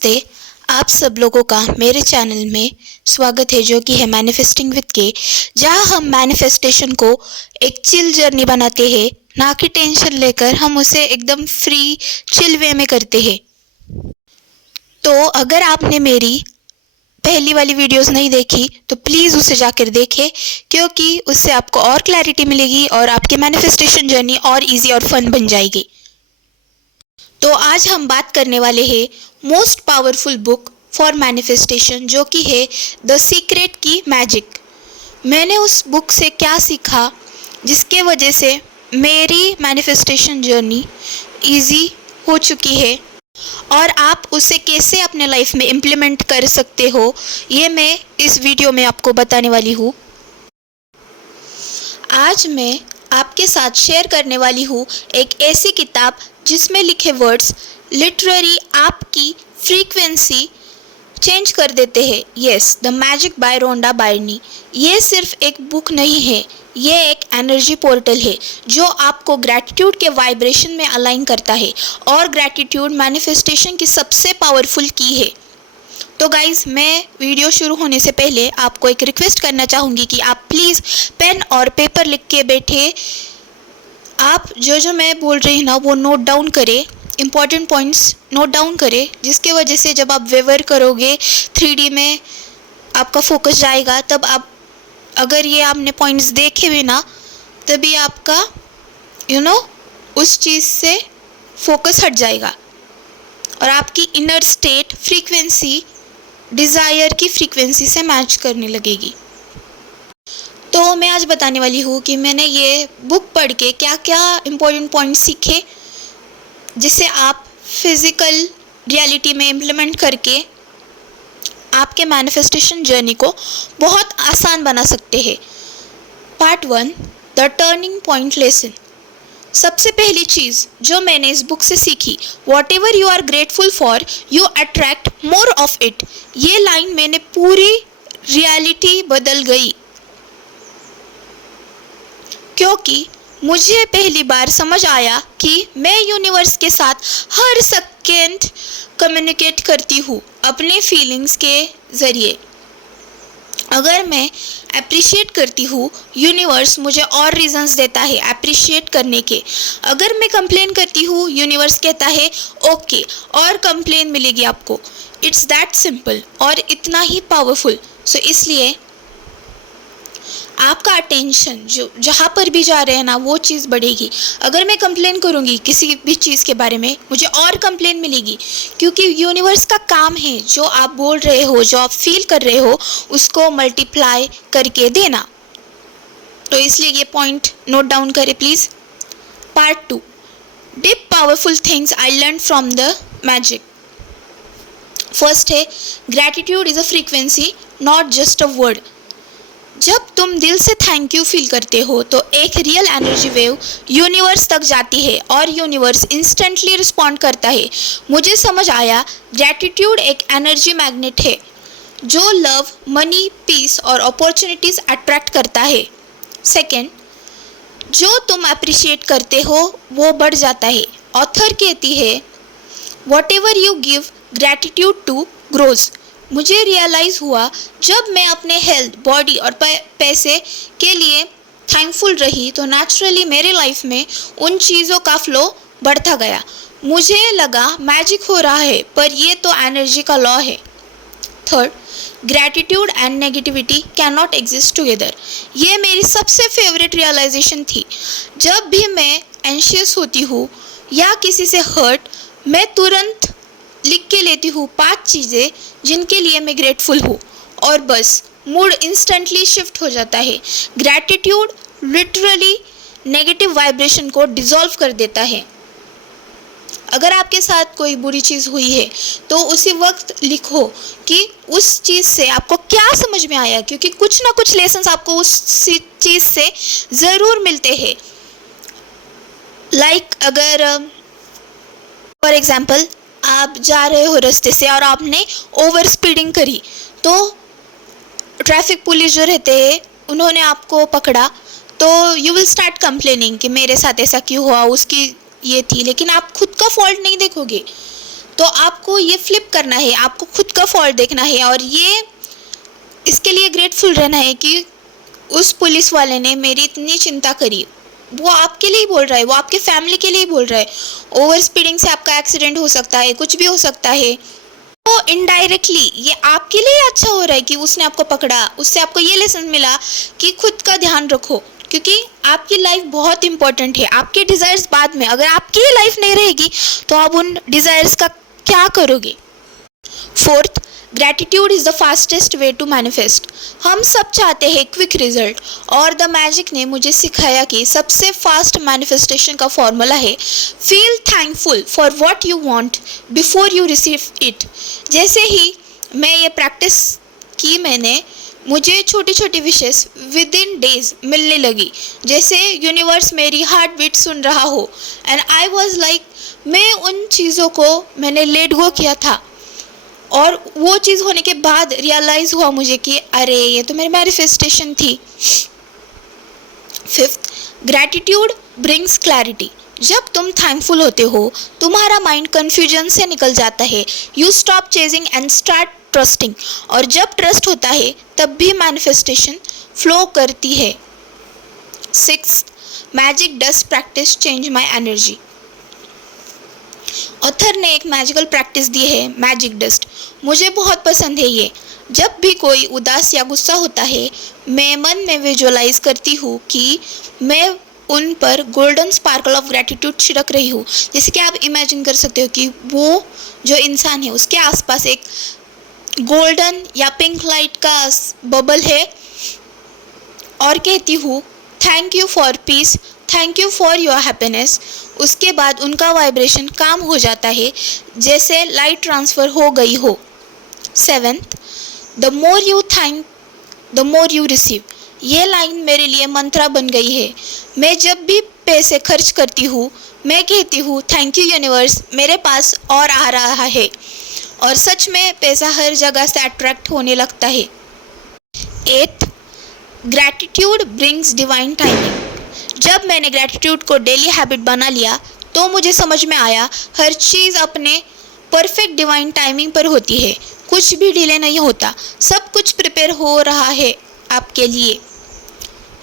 नमस्ते। आप सब लोगों का मेरे चैनल में स्वागत है जो कि है मैनिफेस्टिंग विद के, जहां हम मैनिफेस्टेशन को एक चिल जर्नी बनाते हैं, ना कि टेंशन लेकर हम उसे एकदम फ्री चिल वे में करते हैं। तो अगर आपने मेरी पहली वाली वीडियोस नहीं देखी तो प्लीज़ उसे जाकर देखें, क्योंकि उससे आपको और क्लैरिटी मिलेगी और आपकी मैनिफेस्टेशन जर्नी और इजी और फन बन जाएगी। तो आज हम बात करने वाले हैं most powerful book for manifestation, जो कि है द सीक्रेट की मैजिक। मैंने उस बुक से क्या सीखा जिसके वजह से मेरी मैनिफेस्टेशन जर्नी इजी हो चुकी है, और आप उसे कैसे अपने लाइफ में इम्प्लीमेंट कर सकते हो, ये मैं इस वीडियो में आपको बताने वाली हूँ। आज मैं आपके साथ शेयर करने वाली हूँ एक ऐसी किताब जिसमें लिखे वर्ड्स लिटरली आपकी फ्रीक्वेंसी चेंज कर देते हैं। Yes, the magic by Rhonda Byrne. ये सिर्फ एक बुक नहीं है, ये एक एनर्जी पोर्टल है जो आपको ग्रैटिट्यूड के वाइब्रेशन में अलाइन करता है, और ग्रैटिट्यूड मैनिफेस्टेशन की सबसे पावरफुल की है। तो गाइज़, मैं वीडियो शुरू होने से पहले आपको एक रिक्वेस्ट करना चाहूँगी कि आप प्लीज़ पेन और पेपर लिख के बैठे। आप जो मैं बोल रही हूँ ना वो नोट डाउन करें, इम्पॉर्टेंट पॉइंट्स नोट डाउन करें, जिसके वजह से जब आप वेवर करोगे 3D में आपका फोकस जाएगा। तब आप अगर ये आपने पॉइंट्स देखे भी ना, तभी आपका उस चीज़ से फोकस हट जाएगा और आपकी इनर स्टेट फ्रीक्वेंसी डिज़ायर की फ्रीक्वेंसी से मैच करने लगेगी। तो मैं आज बताने वाली हूँ कि मैंने ये बुक पढ़ के क्या क्या इम्पोर्टेंट पॉइंट्स सीखे, जिसे आप फिज़िकल रियलिटी में इम्प्लीमेंट करके आपके मैनिफेस्टेशन जर्नी को बहुत आसान बना सकते हैं। Part 1, the turning point lesson. सबसे पहली चीज़ जो मैंने इस बुक से सीखी, whatever you are grateful for you attract more of it. ये लाइन मैंने पूरी रियलिटी बदल गई, क्योंकि मुझे पहली बार समझ आया कि मैं यूनिवर्स के साथ हर सेकेंड कम्युनिकेट करती हूँ अपने फीलिंग्स के ज़रिए। अगर मैं अप्रिशिएट करती हूँ, यूनिवर्स मुझे और रीजंस देता है अप्रिशिएट करने के। अगर मैं कंप्लेन करती हूँ, यूनिवर्स कहता है ओके, और कंप्लेन मिलेगी आपको। इट्स दैट सिंपल और इतना ही पावरफुल। सो इसलिए आपका अटेंशन जो जहाँ पर भी जा रहे हैं ना, वो चीज़ बढ़ेगी। अगर मैं कंप्लेन करूँगी किसी भी चीज़ के बारे में, मुझे और कंप्लेन मिलेगी, क्योंकि यूनिवर्स का काम है जो आप बोल रहे हो, जो आप फील कर रहे हो, उसको मल्टीप्लाई करके देना। तो इसलिए ये पॉइंट नोट डाउन करें please. Part 2, deep powerful things I learn from the magic. First है, gratitude is a frequency, not just a word. जब तुम दिल से थैंक यू फील करते हो तो एक रियल एनर्जी वेव यूनिवर्स तक जाती है और यूनिवर्स इंस्टेंटली रिस्पॉन्ड करता है। मुझे समझ आया, ग्रैटिट्यूड एक एनर्जी मैग्नेट है जो लव, मनी, पीस और अपॉर्चुनिटीज़ अट्रैक्ट करता है। सेकेंड, जो तुम अप्रिशिएट करते हो वो बढ़ जाता है। ऑथर कहती है, whatever you give gratitude to grows. मुझे रियलाइज़ हुआ जब मैं अपने हेल्थ, बॉडी और पैसे के लिए थैंकफुल रही तो नेचुरली मेरे लाइफ में उन चीज़ों का फ्लो बढ़ता गया। मुझे लगा मैजिक हो रहा है, पर ये तो एनर्जी का लॉ है। Third, gratitude and negativity can not exist together. ये मेरी सबसे फेवरेट रियलाइजेशन थी। जब भी मैं एंशियस होती हूँ या किसी से हर्ट, मैं तुरंत लिख के लेती हूँ 5 चीज़ें जिनके लिए मैं ग्रेटफुल हूँ, और बस मूड इंस्टेंटली शिफ्ट हो जाता है। ग्रैटिट्यूड लिटरली नेगेटिव वाइब्रेशन को डिसॉल्व कर देता है। अगर आपके साथ कोई बुरी चीज़ हुई है तो उसी वक्त लिखो कि उस चीज़ से आपको क्या समझ में आया, क्योंकि कुछ ना कुछ लेसन्स आपको उस चीज़ से ज़रूर मिलते हैं। अगर फॉर एग्जाम्पल आप जा रहे हो रास्ते से और आपने ओवर स्पीडिंग करी, तो ट्रैफिक पुलिस जो रहते हैं उन्होंने आपको पकड़ा, तो यू विल स्टार्ट कंप्लेनिंग कि मेरे साथ ऐसा क्यों हुआ, उसकी ये थी। लेकिन आप खुद का फॉल्ट नहीं देखोगे, तो आपको ये फ्लिप करना है, आपको खुद का फॉल्ट देखना है और ये इसके लिए ग्रेटफुल रहना है कि उस पुलिस वाले ने मेरी इतनी चिंता करी। वो आपके लिए ही बोल रहा है, वो आपके फैमिली के लिए ही बोल रहा है। ओवर स्पीडिंग से आपका एक्सीडेंट हो सकता है, कुछ भी हो सकता है। तो इनडायरेक्टली ये आपके लिए अच्छा हो रहा है कि उसने आपको पकड़ा, उससे आपको ये लेसन मिला कि खुद का ध्यान रखो, क्योंकि आपकी लाइफ बहुत इंपॉर्टेंट है। आपके डिज़ायर्स बाद में, अगर आपकी ये लाइफ नहीं रहेगी तो आप उन डिज़ायर्स का क्या करोगे। Fourth, gratitude is the fastest way to manifest. हम सब चाहते हैं क्विक रिजल्ट, और द मैजिक ने मुझे सिखाया कि सबसे फास्ट मैनिफेस्टेशन का फॉर्मूला है feel thankful for what you want before you receive it. जैसे ही मैं ये प्रैक्टिस की मैंने, मुझे छोटी छोटी विशेस विद इन डेज मिलने लगी, जैसे यूनिवर्स मेरी हार्ट बीट सुन रहा हो। एंड आई वॉज लाइक, मैं उन चीज़ों को मैंने लेट गो किया था, और वो चीज़ होने के बाद रियलाइज़ हुआ मुझे कि अरे ये तो मेरी मैनिफेस्टेशन थी। Fifth, gratitude brings clarity. जब तुम थैंकफुल होते हो, तुम्हारा माइंड कन्फ्यूजन से निकल जाता है। You stop chasing and start trusting. और जब ट्रस्ट होता है तब भी मैनिफेस्टेशन फ्लो करती है। Six, magic dust practice change my energy. Author ने एक मैजिकल प्रैक्टिस दी है, मैजिक डस्ट। मुझे बहुत पसंद है ये। जब भी कोई उदास या गुस्सा होता है, मैं मन में विजुअलाइज करती हूँ कि मैं उन पर गोल्डन स्पार्कल ऑफ ग्रैटिट्यूड छिड़क रही हूँ। जैसे कि आप इमेजिन कर सकते हो कि वो जो इंसान है उसके आसपास एक गोल्डन या पिंक लाइट का बबल है, और कहती हूँ thank you for piece, thank you for your happiness. उसके बाद उनका वाइब्रेशन काम हो जाता है, जैसे लाइट ट्रांसफ़र हो गई हो। Seventh, the more you thank the more you receive. ये लाइन मेरे लिए मंत्रा बन गई है। मैं जब भी पैसे खर्च करती हूँ, मैं कहती हूँ थैंक यू यूनिवर्स, मेरे पास और आ रहा है। और सच में पैसा हर जगह से अट्रैक्ट होने लगता है। एथ, ग्रैटिट्यूड ब्रिंग्स डिवाइन टाइमिंग। जब मैंने ग्रैटिट्यूड को डेली हैबिट बना लिया तो मुझे समझ में आया हर चीज़ अपने परफेक्ट डिवाइन टाइमिंग पर होती है। कुछ भी डिले नहीं होता, सब कुछ प्रिपेयर हो रहा है आपके लिए।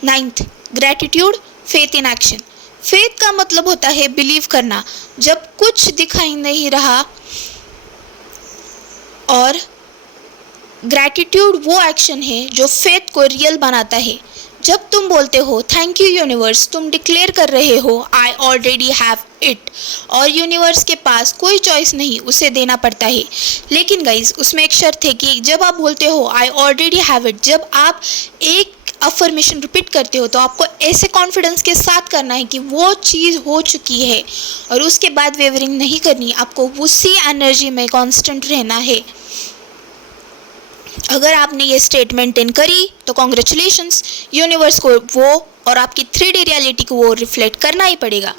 Ninth, gratitude faith in action. Faith का मतलब होता है बिलीव करना जब कुछ दिखाई नहीं रहा, और ग्रैटिट्यूड वो एक्शन है जो फेथ को रियल बनाता है। जब तुम बोलते हो थैंक यू यूनिवर्स, तुम डिक्लेयर कर रहे हो आई ऑलरेडी हैव इट, और यूनिवर्स के पास कोई चॉइस नहीं, उसे देना पड़ता है। लेकिन गाइज, उसमें एक शर्त है कि जब आप बोलते हो आई ऑलरेडी हैव इट, जब आप एक अफर्मेशन रिपीट करते हो तो आपको ऐसे कॉन्फिडेंस के साथ करना है कि वो चीज़ हो चुकी है, और उसके बाद वेवरिंग नहीं करनी, आपको उसी एनर्जी में कांस्टेंट रहना है। अगर आपने ये स्टेट मेंटेन करी तो कॉन्ग्रेचुलेशंस, यूनिवर्स को वो और आपकी 3D रियलिटी को वो रिफ्लेक्ट करना ही पड़ेगा।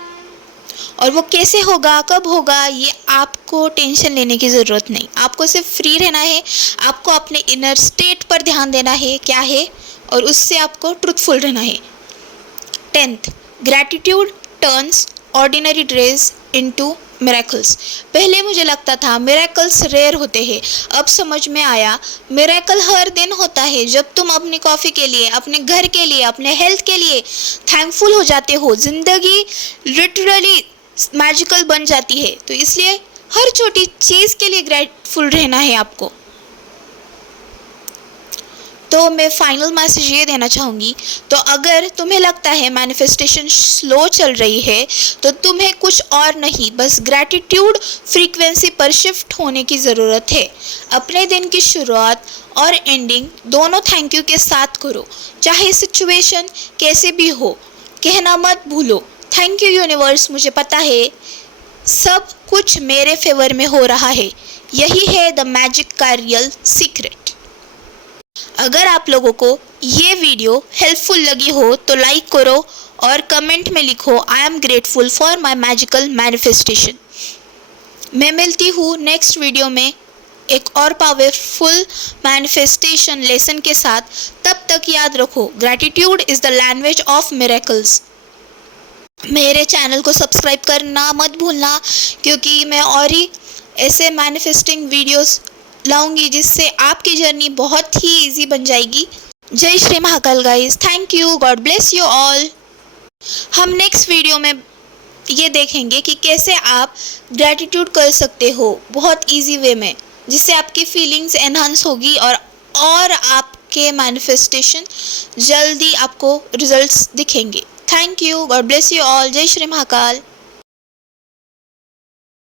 और वो कैसे होगा, कब होगा, ये आपको टेंशन लेने की ज़रूरत नहीं। आपको सिर्फ फ्री रहना है, आपको अपने इनर स्टेट पर ध्यान देना है क्या है, और उससे आपको ट्रुथफुल रहना है। 10th, gratitude turns ordinary days into miracles. पहले मुझे लगता था मिरेकल्स रेयर होते हैं, अब समझ में आया मिरेकल हर दिन होता है। जब तुम अपनी कॉफ़ी के लिए, अपने घर के लिए, अपने हेल्थ के लिए थैंकफुल हो जाते हो, ज़िंदगी लिटरली मैजिकल बन जाती है। तो इसलिए हर छोटी चीज़ के लिए ग्रेटफुल रहना है आपको। तो मैं फाइनल मैसेज ये देना चाहूँगी, तो अगर तुम्हें लगता है मैनिफेस्टेशन स्लो चल रही है तो तुम्हें कुछ और नहीं, बस ग्रैटिट्यूड फ्रीक्वेंसी पर शिफ्ट होने की ज़रूरत है। अपने दिन की शुरुआत और एंडिंग दोनों थैंक यू के साथ करो, चाहे सिचुएशन कैसे भी हो। कहना मत भूलो थैंक यू यूनिवर्स, मुझे पता है सब कुछ मेरे फेवर में हो रहा है। यही है द मैजिक का रियल सीक्रेट। अगर आप लोगों को ये वीडियो हेल्पफुल लगी हो तो लाइक करो और कमेंट में लिखो I am grateful for my magical manifestation. मैं मिलती हूँ नेक्स्ट वीडियो में एक और पावरफुल मैनिफेस्टेशन लेसन के साथ। तब तक याद रखो gratitude is the language of miracles. मेरे चैनल को सब्सक्राइब करना मत भूलना, क्योंकि मैं और ही ऐसे मैनिफेस्टिंग वीडियोस लाऊंगी जिससे आपकी जर्नी बहुत ही इजी बन जाएगी। जय Shri Mahakal guys, thank you, God bless you all. हम नेक्स्ट वीडियो में ये देखेंगे कि कैसे आप ग्रैटिट्यूड कर सकते हो बहुत इजी वे में, जिससे आपकी फीलिंग्स एनहांस होगी और आपके मैनिफेस्टेशन जल्दी आपको रिजल्ट्स दिखेंगे। Thank you, God bless you all, जय श्री महाकाल।